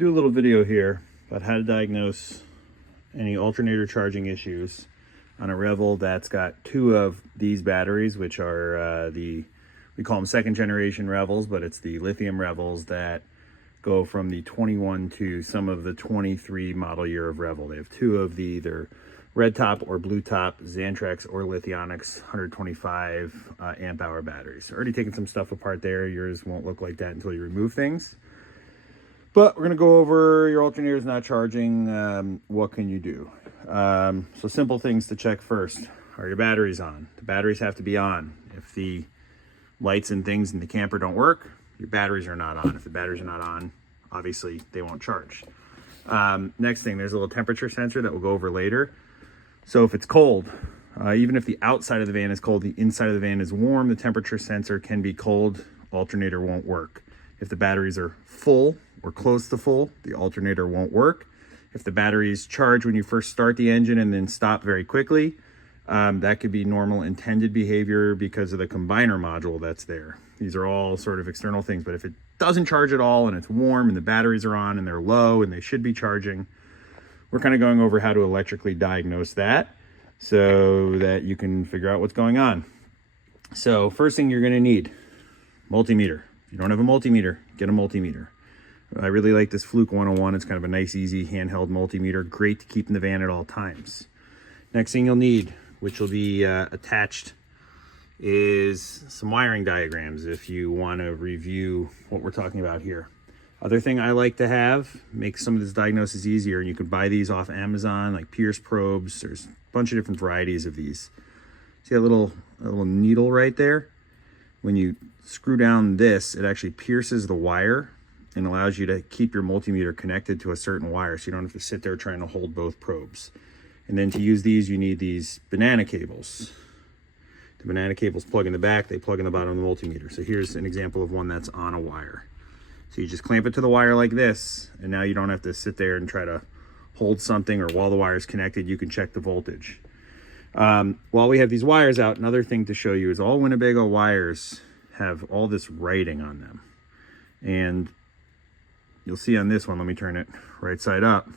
do a little video here about how to diagnose any alternator charging issues on a Revel that's got two of these batteries, which are we call them second generation Revels, but it's the lithium Revels that go from the 21 to some of the 23 model year of Revel. They have two of the either red top or blue top Xantrex or Lithionics 125 amp hour batteries. Already taken some stuff apart there. Yours won't look like that until you remove things. But we're going to go over your alternator is not charging. What can you do? So simple things to check first. Are your batteries on? The batteries have to be on. If the lights and things in the camper don't work, your batteries are not on. If the batteries are not on, obviously they won't charge. Next thing, there's a little temperature sensor that we'll go over later. So if it's cold, even if the outside of the van is cold, the inside of the van is warm, the temperature sensor can be cold, alternator won't work. If the batteries are full or close to full, the alternator won't work. If the batteries charge when you first start the engine and then stop very quickly, that could be normal intended behavior because of the combiner module that's there. These are all sort of external things, but if it doesn't charge at all and it's warm and the batteries are on and they're low and they should be charging, we're kind of going over how to electrically diagnose that so that you can figure out what's going on. So first thing you're going to need, multimeter. If you don't have a multimeter, get a multimeter. I really like this Fluke 101. It's kind of a nice, easy handheld multimeter. Great to keep in the van at all times. Next thing you'll need, which will be attached, is some wiring diagrams if you want to review what we're talking about here. Other thing I like to have, makes some of this diagnosis easier, and you can buy these off Amazon, like Pierce probes. There's a bunch of different varieties of these. See that little needle right there? When you screw down this, it actually pierces the wire and allows you to keep your multimeter connected to a certain wire, so you don't have to sit there trying to hold both probes. And then to use these, you need these banana cables. The banana cables plug in the back, they plug in the bottom of the multimeter. So here's an example of one that's on a wire. So you just clamp it to the wire like this, and now you don't have to sit there and try to hold something, or while the wire is connected, you can check the voltage. While we have these wires out, another thing to show you is all Winnebago wires have all this writing on them. And you'll see on this one, let me turn it right side up,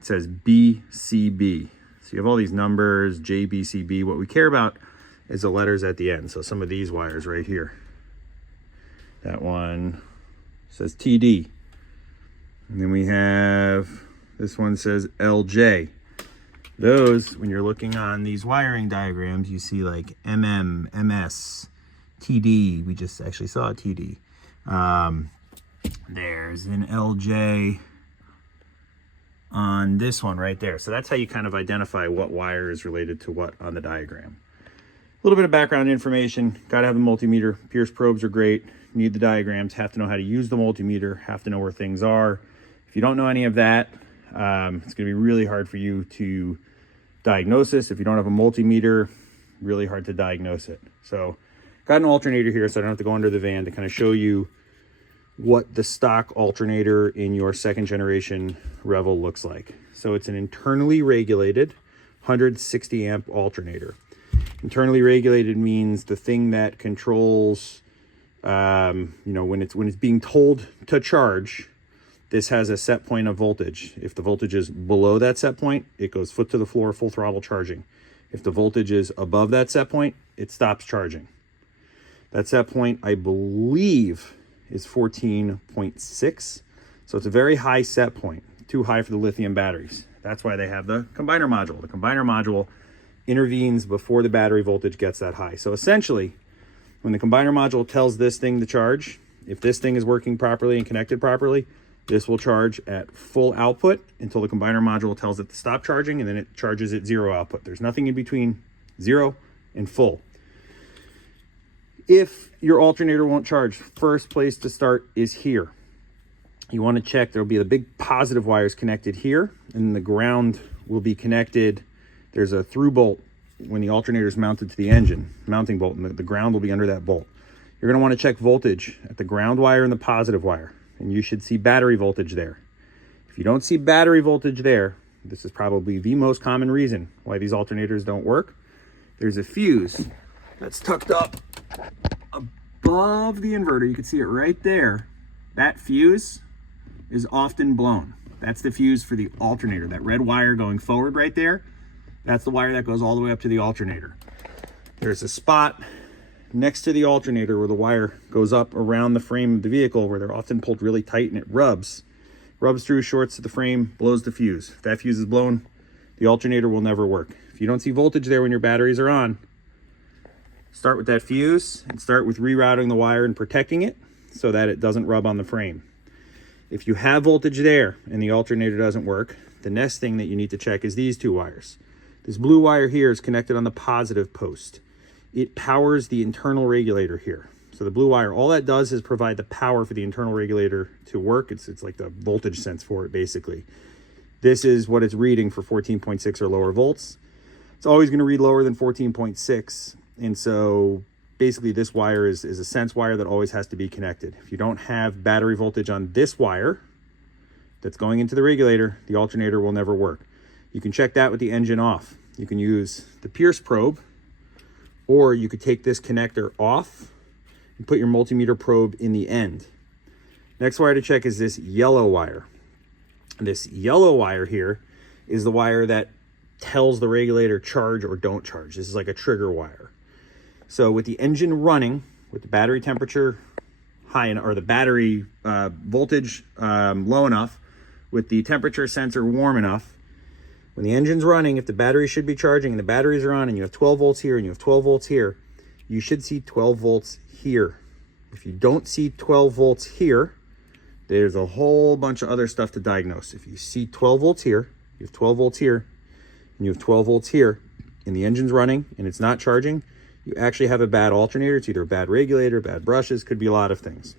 it says BCB. So you have all these numbers, JBCB. What we care about is the letters at the end. So some of these wires right here, that one says TD. And then we have, this one says LJ. Those, when you're looking on these wiring diagrams, you see like MM, MS, TD. We just actually saw a TD. There's an LJ on this one right there. So that's how you kind of identify what wire is related to what on the diagram. A little bit of background information. Got to have a multimeter. Pierce probes are great. Need the diagrams. Have to know how to use the multimeter. Have to know where things are. If you don't know any of that, it's going to be really hard for you to diagnose this. If you don't have a multimeter, really hard to diagnose it. So got an alternator here, so I don't have to go under the van to kind of show you what the stock alternator in your second generation Revel looks like. So it's an internally regulated 160 amp alternator. Internally regulated means the thing that controls, when it's being told to charge, this has a set point of voltage. If the voltage is below that set point, it goes foot to the floor, full throttle charging. If the voltage is above that set point, it stops charging. That set point, I believe, is 14.6. So it's a very high set point, too high for the lithium batteries. That's why they have the combiner module. The combiner module intervenes before the battery voltage gets that high. So essentially, when the combiner module tells this thing to charge, if this thing is working properly and connected properly, this will charge at full output until the combiner module tells it to stop charging, and then it charges at zero output. There's nothing in between zero and full. If your alternator won't charge, first place to start is here. You want to check, there'll be the big positive wires connected here, and the ground will be connected. There's a through bolt when the alternator is mounted to the engine, mounting bolt, and the ground will be under that bolt. You're going to want to check voltage at the ground wire and the positive wire, and you should see battery voltage there. If you don't see battery voltage there, this is probably the most common reason why these alternators don't work. There's a fuse that's tucked up above the inverter. You can see it right there. That fuse is often blown. That's the fuse for the alternator. That red wire going forward right there, that's the wire that goes all the way up to the alternator. There's a spot next to the alternator where the wire goes up around the frame of the vehicle where they're often pulled really tight and it rubs through, shorts to the frame, blows the fuse. If that fuse is blown, the alternator will never work. If you don't see voltage there when your batteries are on, start with that fuse and start with rerouting the wire and protecting it so that it doesn't rub on the frame. If you have voltage there and the alternator doesn't work, the next thing that you need to check is these two wires. This blue wire here is connected on the positive post. It powers the internal regulator here. So the blue wire, all that does is provide the power for the internal regulator to work. It's like the voltage sense for it, basically. This is what it's reading for 14.6 or lower volts. It's always going to read lower than 14.6. And so basically this wire is a sense wire that always has to be connected. If you don't have battery voltage on this wire that's going into the regulator, the alternator will never work. You can check that with the engine off. You can use the Pierce probe, or you could take this connector off and put your multimeter probe in the end. Next wire to check is this yellow wire. This yellow wire here is the wire that tells the regulator charge or don't charge. This is like a trigger wire. So with the engine running, with the battery temperature high enough, or the battery voltage low enough, with the temperature sensor warm enough, when the engine's running, if the battery should be charging and the batteries are on and you have 12 volts here and you have 12 volts here, you should see 12 volts here. If you don't see 12 volts here, there's a whole bunch of other stuff to diagnose. If you see 12 volts here, you have 12 volts here, and you have 12 volts here, and the engine's running and it's not charging, you actually have a bad alternator. It's either a bad regulator, bad brushes, could be a lot of things.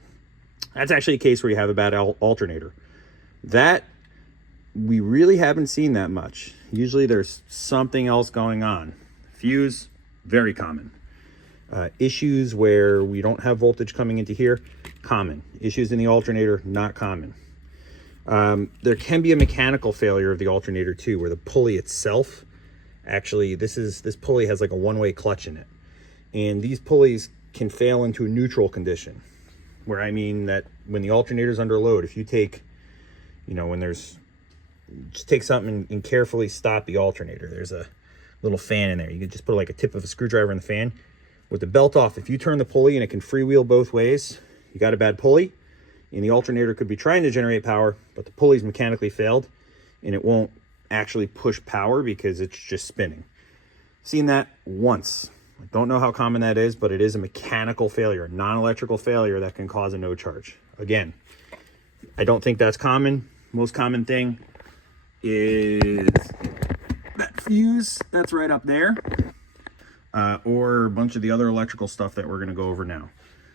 That's actually a case where you have a bad alternator. That we really haven't seen that much. Usually there's something else going on. Fuse, very common. Issues where we don't have voltage coming into here, common. Issues in the alternator, not common. There can be a mechanical failure of the alternator too, where the pulley itself, actually this pulley has like a one-way clutch in it. And these pulleys can fail into a neutral condition, where I mean that when the alternator is under load, if you take, just take something and carefully stop the alternator. There's a little fan in there. You can just put like a tip of a screwdriver in the fan. With the belt off, if you turn the pulley and it can freewheel both ways, you got a bad pulley, and the alternator could be trying to generate power, but the pulley's mechanically failed, and it won't actually push power because it's just spinning. Seen that once. I don't know how common that is, but it is a mechanical failure, a non-electrical failure that can cause a no charge. Again, I don't think that's common. Most common thing is that fuse that's right up there, or a bunch of the other electrical stuff that we're going to go over now.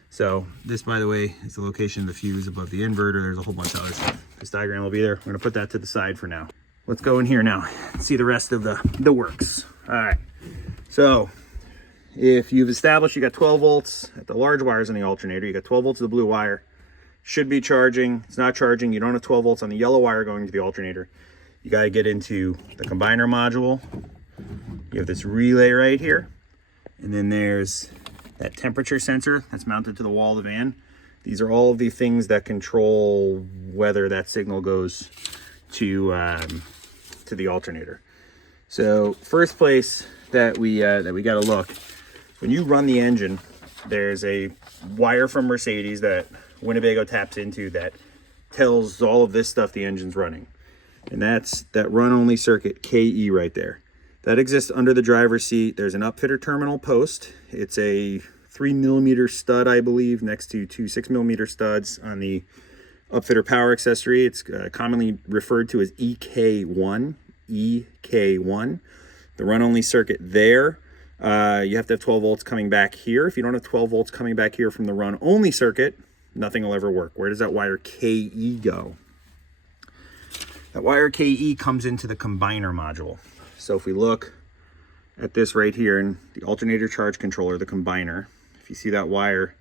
So this, by the way, is the location of the fuse above the inverter. There's a whole bunch of other stuff. This diagram will be there. I'm going to put that to the side for now. Let's go in here now and see the rest of the works. All right. So if you've established you got 12 volts at the large wires in the alternator, you got 12 volts of the blue wire, should be charging. It's not charging. You don't have 12 volts on the yellow wire going to the alternator. You got to get into the combiner module. You have this relay right here. And then there's that temperature sensor that's mounted to the wall of the van. These are all of the things that control whether that signal goes to the alternator. So first place that we got to look, when you run the engine, there's a wire from Mercedes that Winnebago taps into that tells all of this stuff the engine's running. And that's that run only circuit, KE right there. That exists under the driver's seat. There's an upfitter terminal post. It's a 3mm stud, I believe, next to two 6mm studs on the upfitter power accessory. It's commonly referred to as EK1. EK1. The run only circuit there. You have to have 12 volts coming back here. If you don't have 12 volts coming back here from the run only circuit, nothing will ever work. Where does that wire KE go? That wire KE comes into the combiner module. So if we look at this right here in the alternator charge controller, the combiner, if you see that wire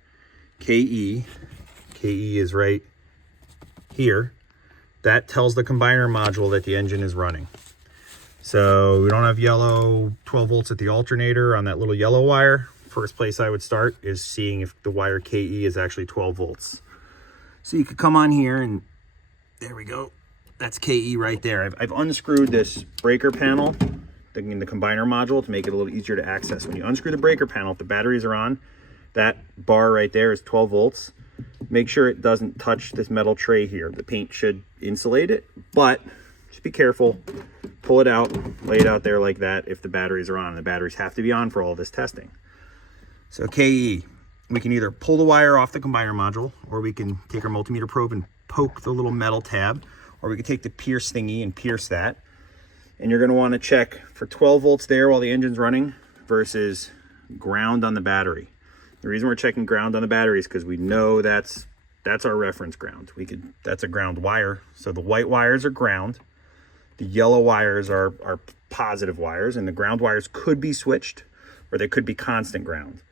KE is right here. That tells the combiner module that the engine is running. So we don't have yellow 12 volts at the alternator on that little yellow wire. First place I would start is seeing if the wire KE is actually 12 volts. So you could come on here and There we go. That's KE right there. I've unscrewed this breaker panel in the combiner module to make it a little easier to access. When you unscrew the breaker panel, if the batteries are on, that bar right there is 12 volts. Make sure it doesn't touch this metal tray here. The paint should insulate it, but just be careful. Pull it out, lay it out there like that if the batteries are on. The batteries have to be on for all this testing. So KE, we can either pull the wire off the combiner module, or we can take our multimeter probe and poke the little metal tab, or we can take the pierce thingy and pierce that. And you're going to want to check for 12 volts there while the engine's running versus ground on the battery. The reason we're checking ground on the battery is because we know that's our reference ground. That's a ground wire. So the white wires are ground. The yellow wires are positive wires, and the ground wires could be switched, or they could be constant ground,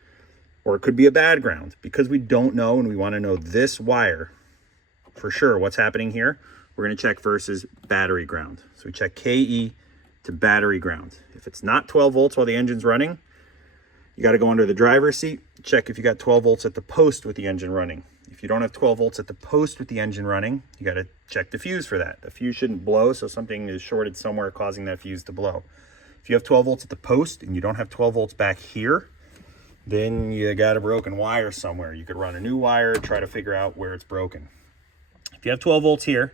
or it could be a bad ground. Because we don't know and we want to know this wire for sure what's happening here, we're going to check versus battery ground. So we check KE to battery ground. If it's not 12 volts while the engine's running, you got to go under the driver's seat, check if you got 12 volts at the post with the engine running. If you don't have 12 volts at the post with the engine running, you got to check the fuse for that. The fuse shouldn't blow, so something is shorted somewhere causing that fuse to blow. If you have 12 volts at the post and you don't have 12 volts back here, then you got a broken wire somewhere. You could run a new wire, try to figure out where it's broken. If you have 12 volts here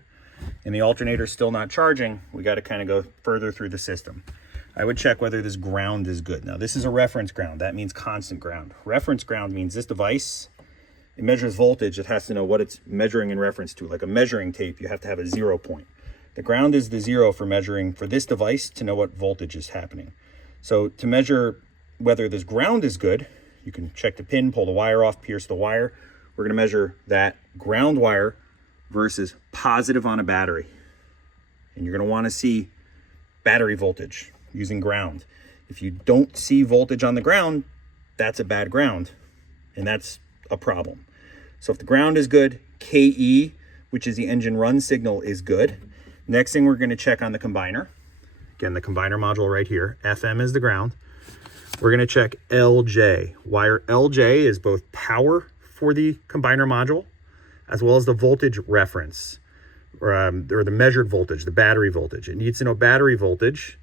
and the alternator is still not charging, we got to kind of go further through the system. I would check whether this ground is good. Now, this is a reference ground. That means constant ground. Reference ground means this device, it measures voltage. It has to know what it's measuring in reference to. Like a measuring tape, you have to have a 0 point. The ground is the 0 for measuring for this device to know what voltage is happening. So to measure whether this ground is good, you can check the pin, pull the wire off, pierce the wire. We're going to measure that ground wire versus positive on a battery. And you're going to want to see battery voltage using ground. If you don't see voltage on the ground, that's a bad ground, and that's a problem. So if the ground is good, KE, which is the engine run signal, is good. Next thing we're going to check on the combiner. Again, the combiner module right here. FM is the ground. We're going to check LJ. Wire LJ is both power for the combiner module as well as the voltage reference, or the measured voltage, the battery voltage. It needs to know battery voltage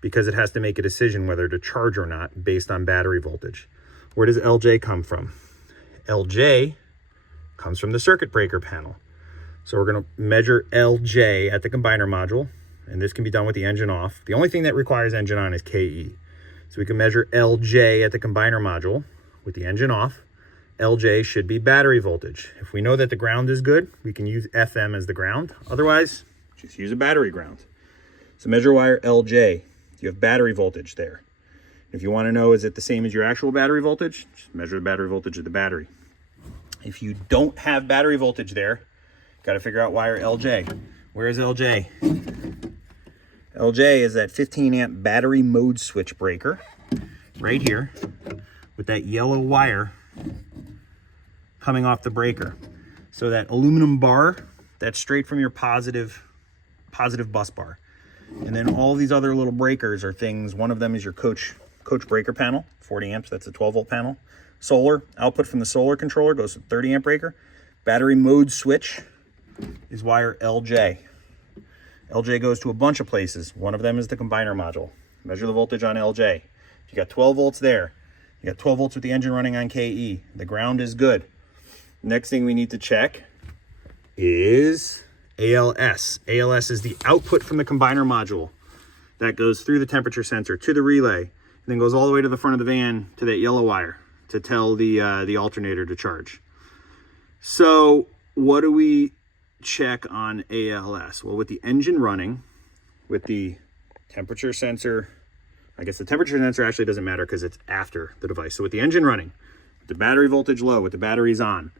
because it has to make a decision whether to charge or not based on battery voltage. Where does LJ come from? LJ comes from the circuit breaker panel. So we're going to measure LJ at the combiner module, and this can be done with the engine off. The only thing that requires engine on is KE. So we can measure LJ at the combiner module with the engine off. LJ should be battery voltage. If we know that the ground is good, we can use FM as the ground. Otherwise, just use a battery ground. So measure wire LJ. You have battery voltage there. If you want to know, is it the same as your actual battery voltage? Just measure the battery voltage of the battery. If you don't have battery voltage there, got to figure out wire LJ. Where is LJ? LJ is that 15 amp battery mode switch breaker right here with that yellow wire coming off the breaker. So that aluminum bar, that's straight from your positive bus bar. And then all these other little breakers are things. One of them is your coach breaker panel, 40 amps. That's a 12 volt panel. Solar output from the solar controller goes to 30 amp breaker. Battery mode switch is wire LJ. LJ goes to a bunch of places. One of them is the combiner module. Measure the voltage on LJ. If you got 12 volts there, you got 12 volts with the engine running on KE. The ground is good. Next thing we need to check is ALS. ALS is the output from the combiner module that goes through the temperature sensor to the relay, and then goes all the way to the front of the van to that yellow wire to tell the alternator to charge. So what do we check on ALS? Well, with the engine running, with the temperature sensor, I guess the temperature sensor actually doesn't matter because it's after the device. So with the engine running, with the battery voltage low, with the batteries on,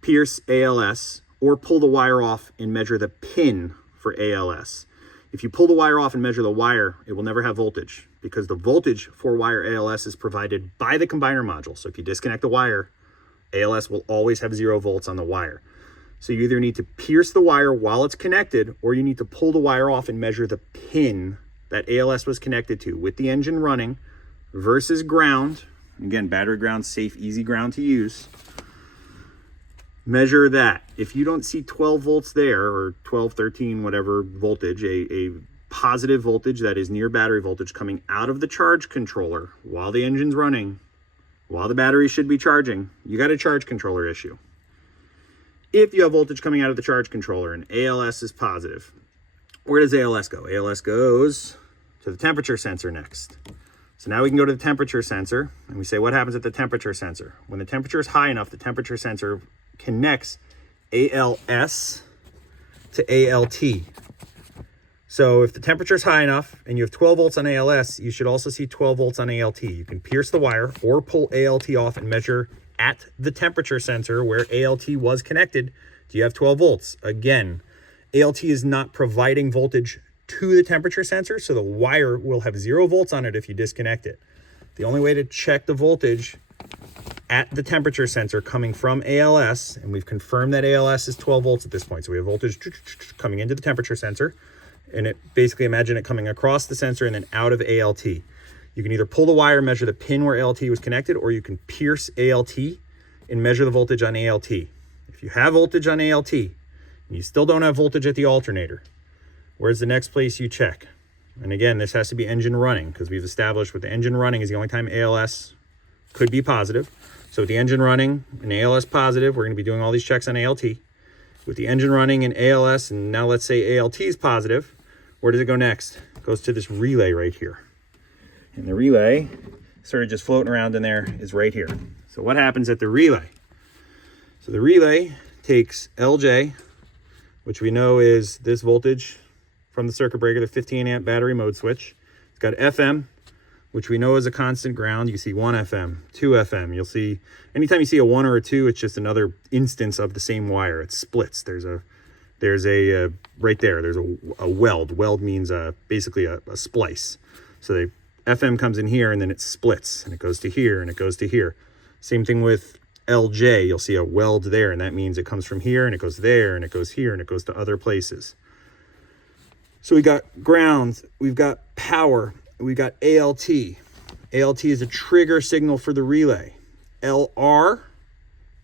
pierce ALS or pull the wire off and measure the pin for ALS. If you pull the wire off and measure the wire, it will never have voltage because the voltage for wire ALS is provided by the combiner module. So if you disconnect the wire, ALS will always have 0 volts on the wire. So you either need to pierce the wire while it's connected, or you need to pull the wire off and measure the pin that ALS was connected to with the engine running versus ground. Again, battery ground, safe, easy ground to use. Measure that. If you don't see 12 volts there, or 12, 13, whatever voltage, a positive voltage that is near battery voltage coming out of the charge controller while the engine's running, while the battery should be charging, you got a charge controller issue. If you have voltage coming out of the charge controller and ALS is positive, where does ALS go? ALS goes to the temperature sensor next. So now we can go to the temperature sensor and we say, what happens at the temperature sensor? When the temperature is high enough, the temperature sensor connects ALS to ALT. So if the temperature is high enough and you have 12 volts on ALS, you should also see 12 volts on ALT. You can pierce the wire or pull ALT off and measure at the temperature sensor where ALT was connected. Do you have 12 volts? Again, ALT is not providing voltage to the temperature sensor, so the wire will have 0 volts on it if you disconnect it. The only way to check the voltage at the temperature sensor coming from ALS, and we've confirmed that ALS is 12 volts at this point, so we have voltage coming into the temperature sensor, and it basically, imagine it coming across the sensor and then out of ALT. You can either pull the wire, measure the pin where ALT was connected, or you can pierce ALT and measure the voltage on ALT. If you have voltage on ALT and you still don't have voltage at the alternator, where's the next place you check? And again, this has to be engine running, because we've established with the engine running is the only time ALS could be positive. So with the engine running and ALS positive, we're going to be doing all these checks on ALT. With the engine running and ALS, and now let's say ALT is positive, where does it go next? It goes to this relay right here. And the relay, sort of just floating around in there, is right here. So what happens at the relay? So the relay takes LJ, which we know is this voltage from the circuit breaker, the 15 amp battery mode switch. It's got FM, which we know is a constant ground. You see 1 FM, 2 FM. You'll see, anytime you see a 1 or a 2, it's just another instance of the same wire. It splits. There's a right there, there's a weld. Weld means basically a splice. So the FM comes in here and then it splits and it goes to here and it goes to here. Same thing with LJ. You'll see a weld there, and that means it comes from here and it goes there and it goes here and it goes to other places. So we got ground, we've got power, we got ALT. ALT is a trigger signal for the relay. LR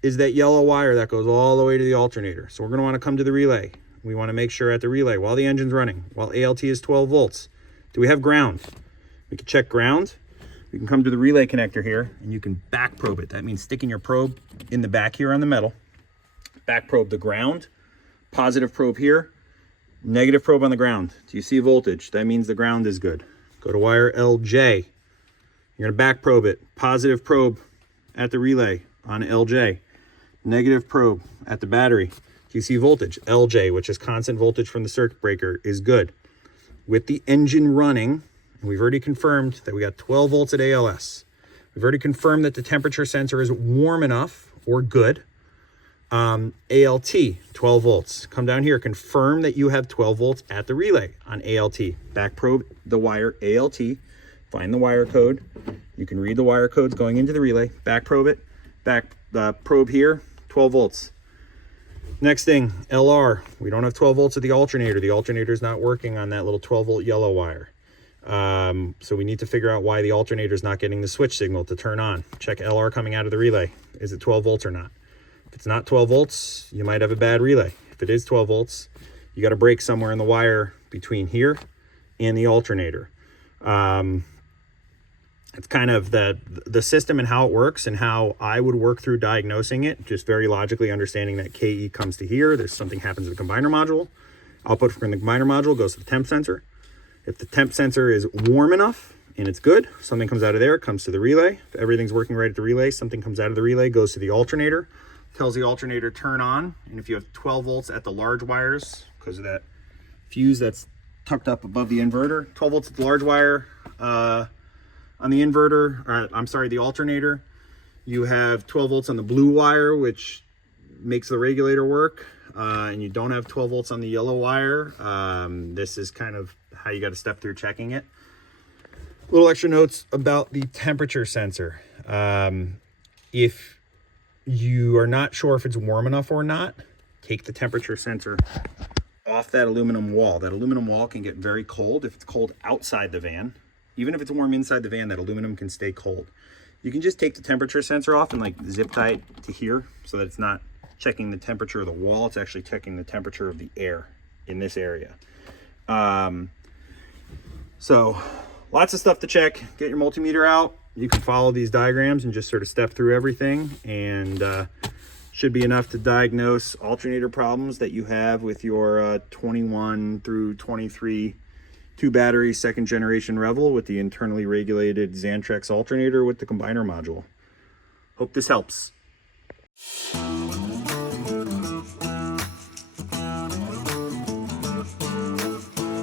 is that yellow wire that goes all the way to the alternator. So we're going to want to come to the relay. We want to make sure at the relay, while the engine's running, while ALT is 12 volts, do we have ground? We can check ground. We can come to the relay connector here, and you can back probe it. That means sticking your probe in the back here on the metal. Back probe the ground. Positive probe here. Negative probe on the ground. Do you see voltage? That means the ground is good. Go to wire LJ. You're going to back probe it. Positive probe at the relay on LJ. Negative probe at the battery. Do you see voltage? LJ, which is constant voltage from the circuit breaker, is good. With the engine running, and we've already confirmed that we got 12 volts at ALS. We've already confirmed that the temperature sensor is warm enough or good. ALT, 12 volts. Come down here, confirm that you have 12 volts at the relay on ALT. Back probe the wire ALT, find the wire code. You can read the wire codes going into the relay. Back probe it. Back probe here, 12 volts. Next thing, LR. We don't have 12 volts at the alternator. The alternator is not working on that little 12 volt yellow wire. So we need to figure out why the alternator is not getting the switch signal to turn on. Check LR coming out of the relay. Is it 12 volts or not? If it's not 12 volts, you might have a bad relay. If it is 12 volts, you got to break somewhere in the wire between here and the alternator. It's kind of the system and how it works and how I would work through diagnosing it, just very logically understanding that KE comes to here. There's something happens to the combiner module. Output from the combiner module goes to the temp sensor. If the temp sensor is warm enough and it's good, something comes out of there, comes to the relay. If everything's working right at the relay, something comes out of the relay, goes to the alternator, tells the alternator turn on. And if you have 12 volts at the large wires, because of that fuse that's tucked up above the inverter, 12 volts at the large wire, on the inverter, the alternator, you have 12 volts on the blue wire, which makes the regulator work, and you don't have 12 volts on the yellow wire. This is kind of how you got to step through checking it. Little extra notes about the temperature sensor. If you are not sure if it's warm enough or not, take the temperature sensor off that aluminum wall. That aluminum wall can get very cold if it's cold outside the van. Even if it's warm inside the van, that aluminum can stay cold. You can just take the temperature sensor off and like zip tie it to here so that it's not checking the temperature of the wall. It's actually checking the temperature of the air in this area. So lots of stuff to check. Get your multimeter out. You can follow these diagrams and just sort of step through everything, and should be enough to diagnose alternator problems that you have with your 21 through 23 2 battery 2nd generation Revel with the internally regulated Xantrex alternator with the combiner module. Hope this helps.